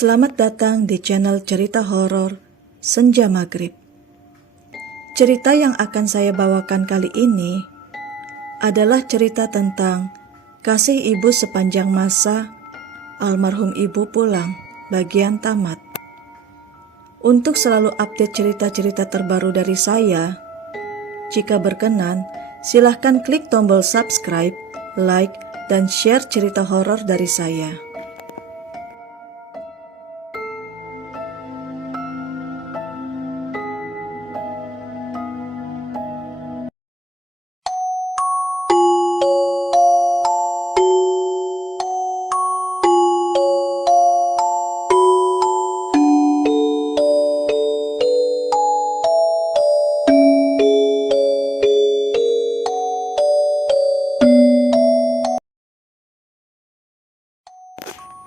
Selamat datang di channel cerita horor Senja Maghrib. Cerita yang akan saya bawakan kali ini adalah cerita tentang kasih ibu sepanjang masa, almarhum ibu pulang, bagian tamat. Untuk selalu update cerita-cerita terbaru dari saya, jika berkenan, silahkan klik tombol subscribe, like, dan share cerita horor dari saya.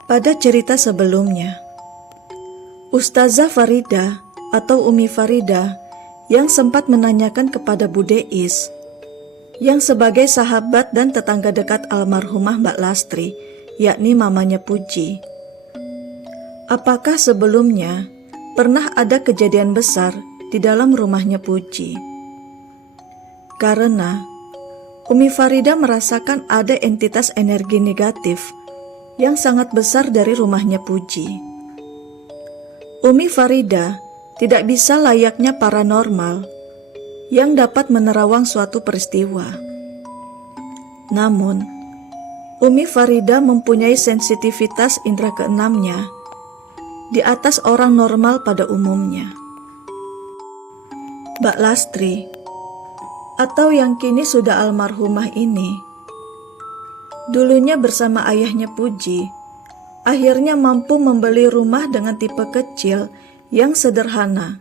Pada cerita sebelumnya, Ustazah Farida atau Umi Farida yang sempat menanyakan kepada Bu Deis, yang sebagai sahabat dan tetangga dekat almarhumah Mbak Lastri, yakni mamanya Puji, apakah sebelumnya pernah ada kejadian besar di dalam rumahnya Puji? Karena Umi Farida merasakan ada entitas energi negatif yang sangat besar dari rumahnya Puji. Umi Farida tidak bisa layaknya paranormal yang dapat menerawang suatu peristiwa. Namun, Umi Farida mempunyai sensitivitas indera keenamnya di atas orang normal pada umumnya. Mbak Lastri, atau yang kini sudah almarhumah ini, dulunya bersama ayahnya Puji, akhirnya mampu membeli rumah dengan tipe kecil yang sederhana.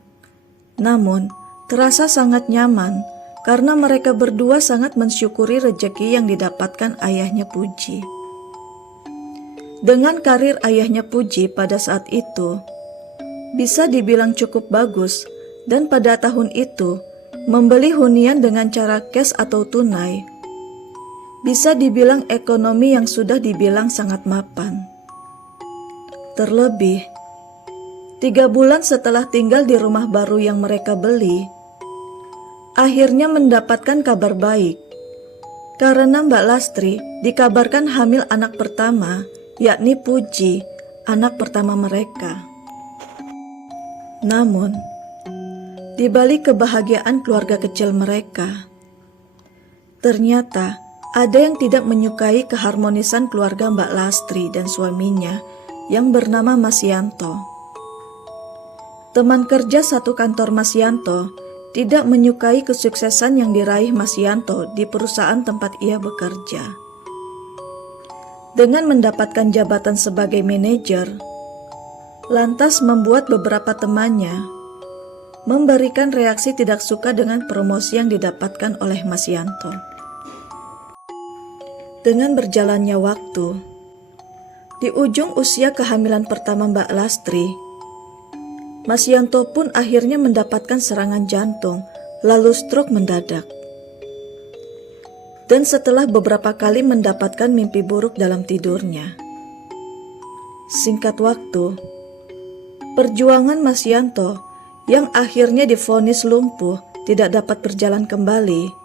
Namun, terasa sangat nyaman karena mereka berdua sangat mensyukuri rejeki yang didapatkan ayahnya Puji. Dengan karir ayahnya Puji pada saat itu, bisa dibilang cukup bagus, dan pada tahun itu, membeli hunian dengan cara cash atau tunai, bisa dibilang ekonomi yang sudah dibilang sangat mapan. Terlebih, 3 bulan setelah tinggal di rumah baru yang mereka beli, akhirnya mendapatkan kabar baik. Karena Mbak Lastri dikabarkan hamil anak pertama, yakni Puji, anak pertama mereka. Namun, di balik kebahagiaan keluarga kecil mereka, ternyata ada yang tidak menyukai keharmonisan keluarga Mbak Lastri dan suaminya yang bernama Mas Yanto. Teman kerja satu kantor Mas Yanto tidak menyukai kesuksesan yang diraih Mas Yanto di perusahaan tempat ia bekerja. Dengan mendapatkan jabatan sebagai manajer, lantas membuat beberapa temannya memberikan reaksi tidak suka dengan promosi yang didapatkan oleh Mas Yanto. Dengan berjalannya waktu, di ujung usia kehamilan pertama Mbak Lastri, Mas Yanto pun akhirnya mendapatkan serangan jantung, lalu stroke mendadak. Dan setelah beberapa kali mendapatkan mimpi buruk dalam tidurnya. Singkat waktu, perjuangan Mas Yanto yang akhirnya divonis lumpuh tidak dapat berjalan kembali,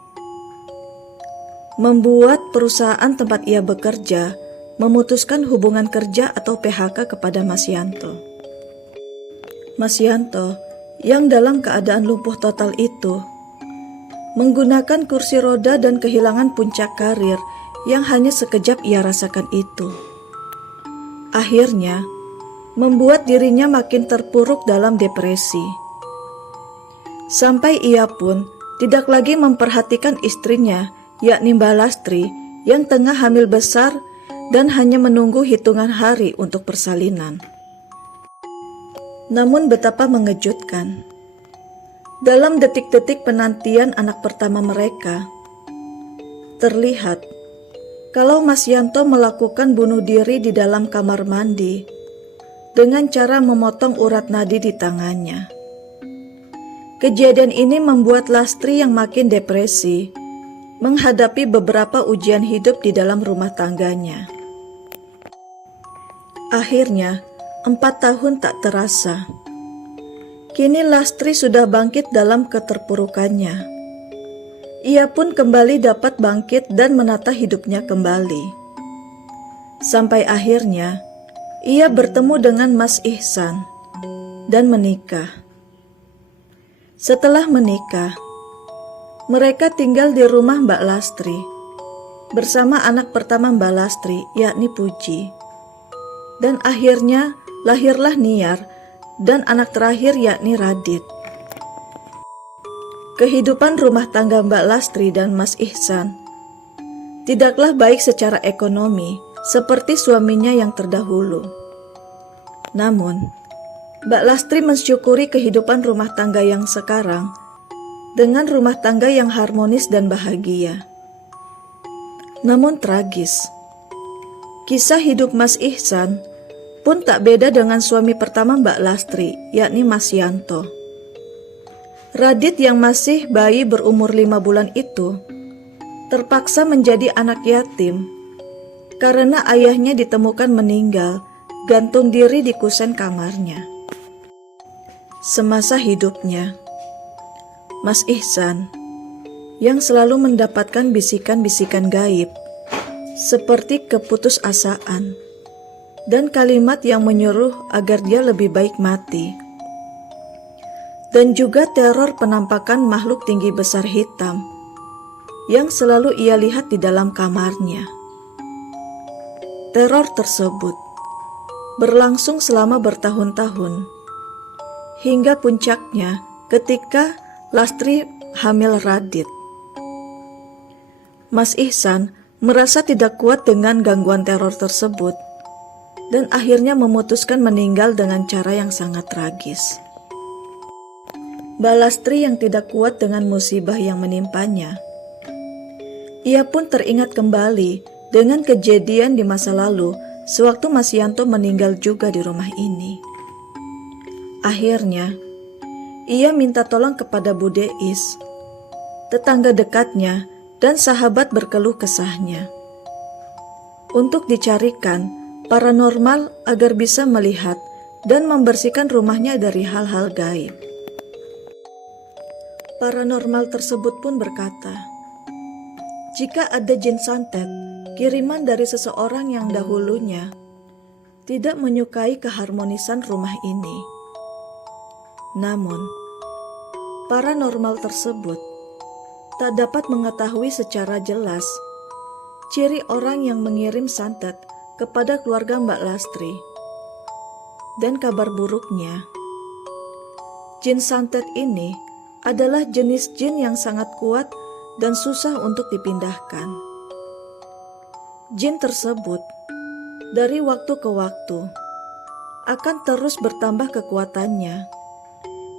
membuat perusahaan tempat ia bekerja memutuskan hubungan kerja atau PHK kepada Mas Yanto. Mas Yanto yang dalam keadaan lumpuh total itu menggunakan kursi roda dan kehilangan puncak karir yang hanya sekejap ia rasakan itu. Akhirnya, membuat dirinya makin terpuruk dalam depresi. Sampai ia pun tidak lagi memperhatikan istrinya, yakni Mbak Lastri yang tengah hamil besar dan hanya menunggu hitungan hari untuk persalinan. Namun betapa mengejutkan, dalam detik-detik penantian anak pertama mereka, terlihat kalau Mas Yanto melakukan bunuh diri di dalam kamar mandi dengan cara memotong urat nadi di tangannya. Kejadian ini membuat Lastri yang makin depresi menghadapi beberapa ujian hidup di dalam rumah tangganya. Akhirnya, 4 tahun tak terasa. Kini Lastri sudah bangkit dalam keterpurukannya. Ia pun kembali dapat bangkit dan menata hidupnya kembali. Sampai akhirnya, ia bertemu dengan Mas Ihsan dan menikah. Setelah menikah, mereka tinggal di rumah Mbak Lastri bersama anak pertama Mbak Lastri, yakni Puji. Dan akhirnya lahirlah Niar dan anak terakhir yakni Radit. Kehidupan rumah tangga Mbak Lastri dan Mas Ihsan tidaklah baik secara ekonomi seperti suaminya yang terdahulu. Namun, Mbak Lastri mensyukuri kehidupan rumah tangga yang sekarang dengan rumah tangga yang harmonis dan bahagia. Namun tragis, kisah hidup Mas Ihsan pun tak beda dengan suami pertama Mbak Lastri, yakni Mas Yanto. Radit yang masih bayi berumur 5 bulan itu terpaksa menjadi anak yatim karena ayahnya ditemukan meninggal gantung diri di kusen kamarnya. Semasa hidupnya, Mas Ihsan yang selalu mendapatkan bisikan-bisikan gaib seperti keputusasaan dan kalimat yang menyuruh agar dia lebih baik mati, dan juga teror penampakan makhluk tinggi besar hitam yang selalu ia lihat di dalam kamarnya. Teror tersebut berlangsung selama bertahun-tahun, hingga puncaknya ketika Lastri hamil Radit. Mas Ihsan merasa tidak kuat dengan gangguan teror tersebut dan akhirnya memutuskan meninggal dengan cara yang sangat tragis. Mbak Lastri yang tidak kuat dengan musibah yang menimpanya, ia pun teringat kembali dengan kejadian di masa lalu sewaktu Mas Yanto meninggal juga di rumah ini. Akhirnya, ia minta tolong kepada Bu Deis, tetangga dekatnya dan sahabat berkeluh kesahnya, untuk dicarikan paranormal agar bisa melihat dan membersihkan rumahnya dari hal-hal gaib. Paranormal tersebut pun berkata, jika ada jin santet kiriman dari seseorang yang dahulunya tidak menyukai keharmonisan rumah ini. Namun, paranormal tersebut tak dapat mengetahui secara jelas ciri orang yang mengirim santet kepada keluarga Mbak Lastri. Dan kabar buruknya, jin santet ini adalah jenis jin yang sangat kuat dan susah untuk dipindahkan. Jin tersebut dari waktu ke waktu akan terus bertambah kekuatannya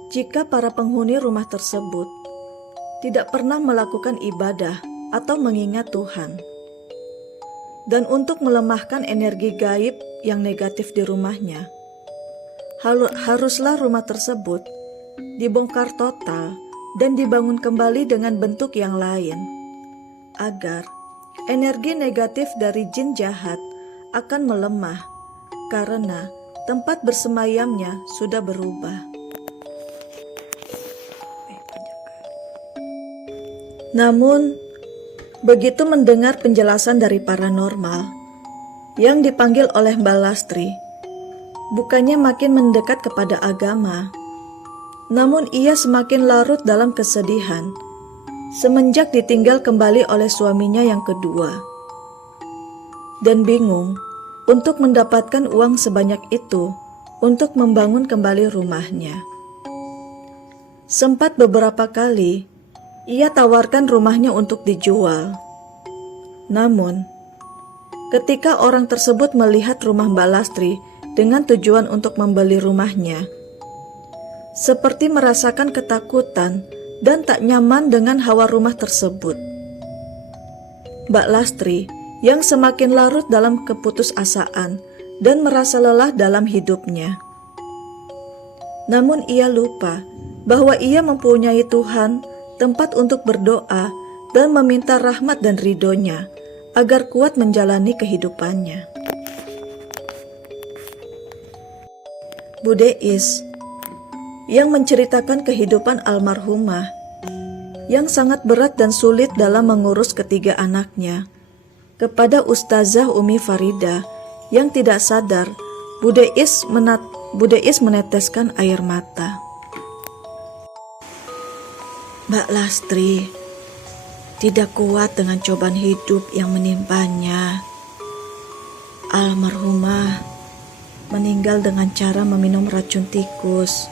jika para penghuni rumah tersebut tidak pernah melakukan ibadah atau mengingat Tuhan. Dan untuk melemahkan energi gaib yang negatif di rumahnya, haruslah rumah tersebut dibongkar total dan dibangun kembali dengan bentuk yang lain, agar energi negatif dari jin jahat akan melemah karena tempat bersemayamnya sudah berubah. Namun, begitu mendengar penjelasan dari paranormal yang dipanggil oleh Mbak Lastri, bukannya makin mendekat kepada agama, namun ia semakin larut dalam kesedihan semenjak ditinggal kembali oleh suaminya yang kedua, dan bingung untuk mendapatkan uang sebanyak itu untuk membangun kembali rumahnya. Sempat beberapa kali ia tawarkan rumahnya untuk dijual. Namun, ketika orang tersebut melihat rumah Mbak Lastri dengan tujuan untuk membeli rumahnya, seperti merasakan ketakutan dan tak nyaman dengan hawa rumah tersebut. Mbak Lastri yang semakin larut dalam keputusasaan dan merasa lelah dalam hidupnya. Namun ia lupa bahwa ia mempunyai Tuhan, tempat untuk berdoa dan meminta rahmat dan ridhonya agar kuat menjalani kehidupannya. Bude Is yang menceritakan kehidupan almarhumah yang sangat berat dan sulit dalam mengurus ketiga anaknya kepada Ustazah Umi Farida yang tidak sadar Bude Is meneteskan air mata. Mbak Lastri tidak kuat dengan cobaan hidup yang menimpanya. Almarhumah meninggal dengan cara meminum racun tikus.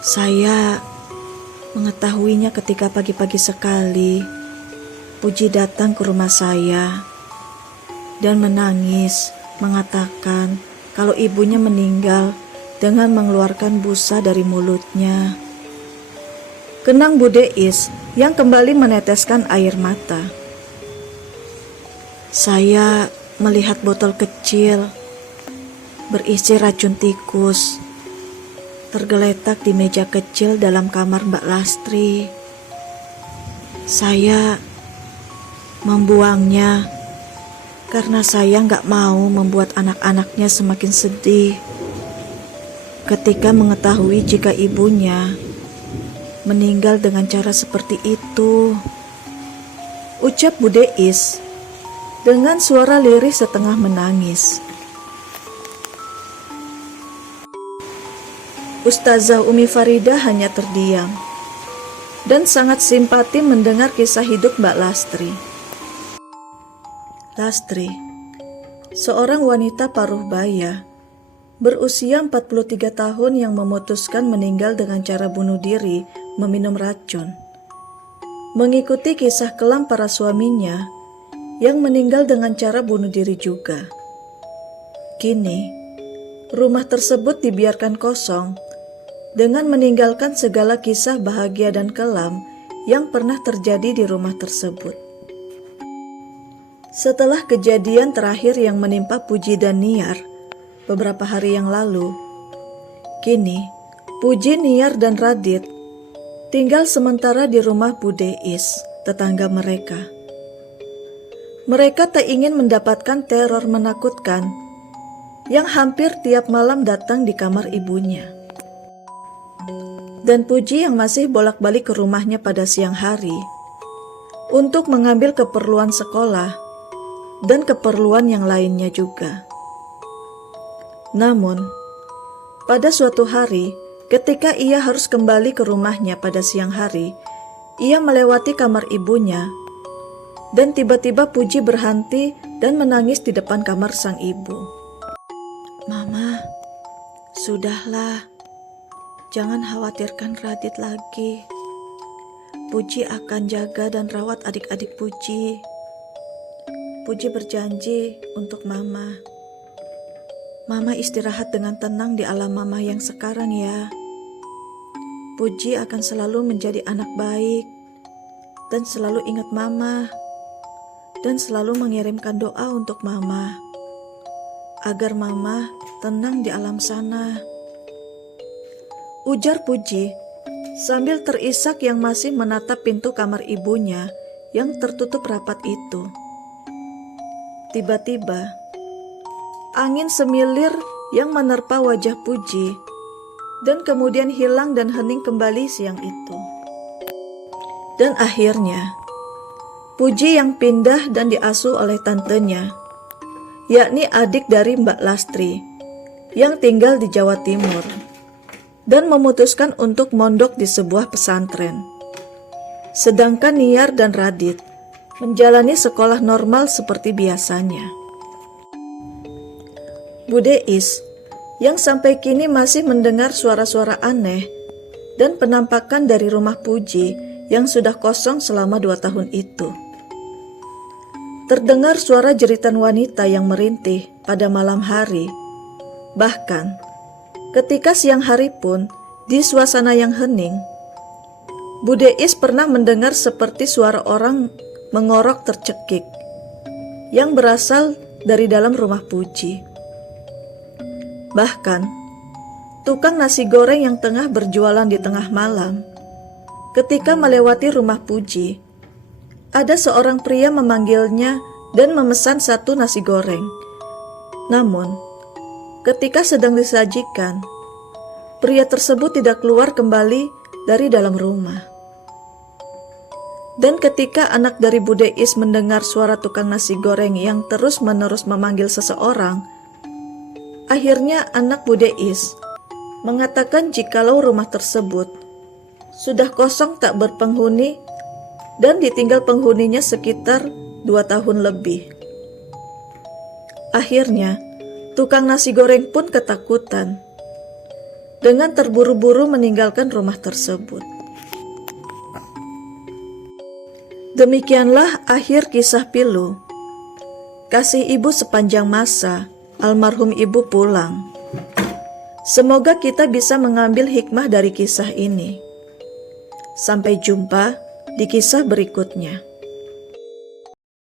Saya mengetahuinya ketika pagi-pagi sekali Puji datang ke rumah saya dan menangis mengatakan kalau ibunya meninggal dengan mengeluarkan busa dari mulutnya. Kenang Bude Is yang kembali meneteskan air mata. Saya melihat botol kecil berisi racun tikus tergeletak di meja kecil dalam kamar Mbak Lastri. Saya membuangnya karena saya nggak mau membuat anak-anaknya semakin sedih ketika mengetahui jika ibunya meninggal dengan cara seperti itu, ucap Bude Is dengan suara lirih setengah menangis. Ustazah Umi Farida hanya terdiam dan sangat simpati mendengar kisah hidup Mbak Lastri. Lastri, seorang wanita paruh baya berusia 43 tahun yang memutuskan meninggal dengan cara bunuh diri meminum racun. Mengikuti kisah kelam para suaminya yang meninggal dengan cara bunuh diri juga. Kini, rumah tersebut dibiarkan kosong dengan meninggalkan segala kisah bahagia dan kelam yang pernah terjadi di rumah tersebut. Setelah kejadian terakhir yang menimpa Puji dan Niar beberapa hari yang lalu, kini Puji, Niar, dan Radit tinggal sementara di rumah Bude Is, tetangga mereka. Mereka tak ingin mendapatkan teror menakutkan yang hampir tiap malam datang di kamar ibunya. Dan Puji yang masih bolak-balik ke rumahnya pada siang hari untuk mengambil keperluan sekolah dan keperluan yang lainnya juga. Namun, pada suatu hari, ketika ia harus kembali ke rumahnya pada siang hari, ia melewati kamar ibunya dan tiba-tiba Puji berhenti dan menangis di depan kamar sang ibu. "Mama, sudahlah. Jangan khawatirkan Radit lagi. Puji akan jaga dan rawat adik-adik Puji. Puji berjanji untuk Mama. Mama istirahat dengan tenang di alam Mama yang sekarang ya. Puji akan selalu menjadi anak baik dan selalu ingat Mama dan selalu mengirimkan doa untuk Mama agar Mama tenang di alam sana," ujar Puji sambil terisak yang masih menatap pintu kamar ibunya yang tertutup rapat itu. Tiba-tiba, angin semilir yang menerpa wajah Puji dan kemudian hilang dan hening kembali siang itu. Dan akhirnya, Puji yang pindah dan diasuh oleh tantenya, yakni adik dari Mbak Lastri, yang tinggal di Jawa Timur, dan memutuskan untuk mondok di sebuah pesantren. Sedangkan Niar dan Radit menjalani sekolah normal seperti biasanya. Bude Is yang sampai kini masih mendengar suara-suara aneh dan penampakan dari rumah Puji yang sudah kosong selama 2 tahun itu. Terdengar suara jeritan wanita yang merintih pada malam hari. Bahkan, ketika siang hari pun, di suasana yang hening, Bude Is pernah mendengar seperti suara orang mengorok tercekik yang berasal dari dalam rumah Puji. Bahkan, tukang nasi goreng yang tengah berjualan di tengah malam, ketika melewati rumah Puji, ada seorang pria memanggilnya dan memesan 1 nasi goreng. Namun, Ketika sedang disajikan, pria tersebut tidak keluar kembali dari dalam rumah. Dan ketika anak dari Bude Is mendengar suara tukang nasi goreng yang terus-menerus memanggil seseorang, akhirnya anak Bude Is mengatakan jikalau rumah tersebut sudah kosong tak berpenghuni dan ditinggal penghuninya sekitar 2 tahun lebih. Akhirnya, tukang nasi goreng pun ketakutan dengan terburu-buru meninggalkan rumah tersebut. Demikianlah akhir kisah pilu. Kasih ibu sepanjang masa, almarhum ibu pulang. Semoga kita bisa mengambil hikmah dari kisah ini. Sampai jumpa di kisah berikutnya.